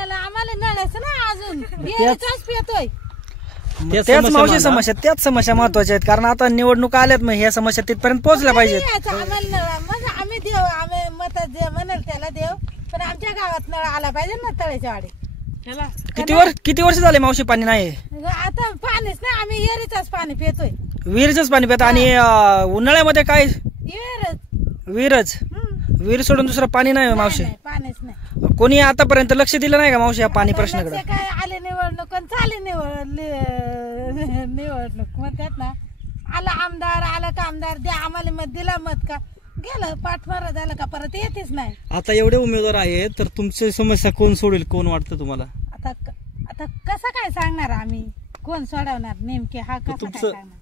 पाण्याला आम्हाला नळाच ना अजून विहिरीचाच पितोय. त्याच मावशी समस्या, त्याच समस्या महत्वाच्या आहेत. कारण आता निवडणूक आल्यात, मग ह्या समस्या तिथपर्यंत पोहोचल्या पाहिजेत. आम्हाला आम्ही देव, आम्ही मत जे म्हणाल त्याला देव, पण आमच्या गावात नळ आला पाहिजे ना तळ्याच्या वाडी. किती वर्ष झाले मावशी पाणी नाही? आता पाणीच नाही, आम्ही विहिरीचाच पाणी पितोय. विहिरीच पाणी पित. आणि उन्हाळ्यामध्ये काय? विहीरच. विहीर सोडून दुसरं पाणी नाही मावशी? पाणीच नाही. कोणी आतापर्यंत लक्ष दिलं नाही का मावशी या पाणी प्रश्नाकडे? काय आले निवडणूक चाले निवडणूक म्हणतात ना, आला आमदार आला कामदार, द्या आम्हाला मत, दिला मत का गेलं, पाठमारा झालं का परत येतेच नाही. आता एवढे उमेदवार आहेत तर तुमची समस्या कोण सोडेल, कोण वाटतं तुम्हाला? आता कसं काय सांगणार आम्ही, कोण सोडवणार नेमके, हा कसं काय सांगणार?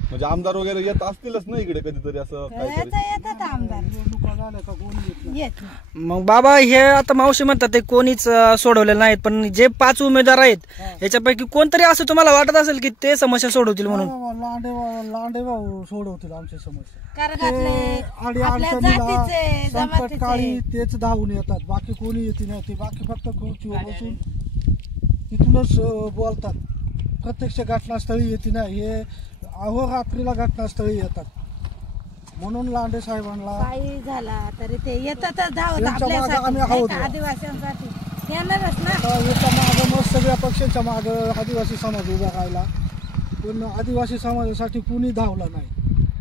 म्हणजे आमदार वगैरे येत असतीलच ना इकडे कधीतरी, असं येतात आमदार. मग बाबा हे आता मावशी म्हणतात ते कोणीच सोडवलेलं नाहीत, पण जे 5 उमेदवार आहेत याच्यापैकी कोणतरी असं तुम्हाला वाटत असेल की ते समस्या सोडवतील म्हणून? लांडे भाऊ सोडवतील आमची समस्या. कारण संकटकाळी तेच धावून येतात, बाकी कोणी येते नाही. ते बाकी फक्त खुर्चीवर बसून तिथूनच बोलतात. प्रत्यक्ष घटनास्थळी येते नाही, हे अहोरात्रीला घटनास्थळी येतात. म्हणून लांडे साहेबांना काही झाला तरी ते येतातच धावत आपल्यासाठी, आदिवासींसाठी येणारच ना. याच्या मागं मग सगळ्या पक्षांच्या मागं आदिवासी समाज उभा राहिला, पण आदिवासी समाजासाठी कुणी धावला नाही.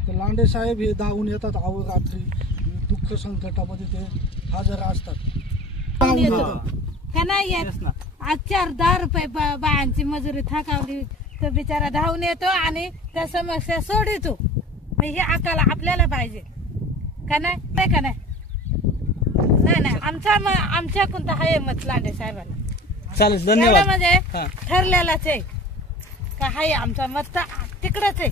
तर लांडे साहेब हे धावून येतात अहोरात्री, दुःख संकटामध्ये ते हजर असतात. का नाही येत? आज 4-10 रुपये बायांची मजुरी थकावली तो बिचारा धावून येतो आणि त्या समस्या सोडतो. हे अकाला आपल्याला पाहिजे का नाही? का नाही? नाही आमच्या कोणता हाय मत लांडे साहेबांना. चालेल, धन्यवाद. म्हणजे ठरलेलाच आहे का हाय आमचा मत तिकडच आहे.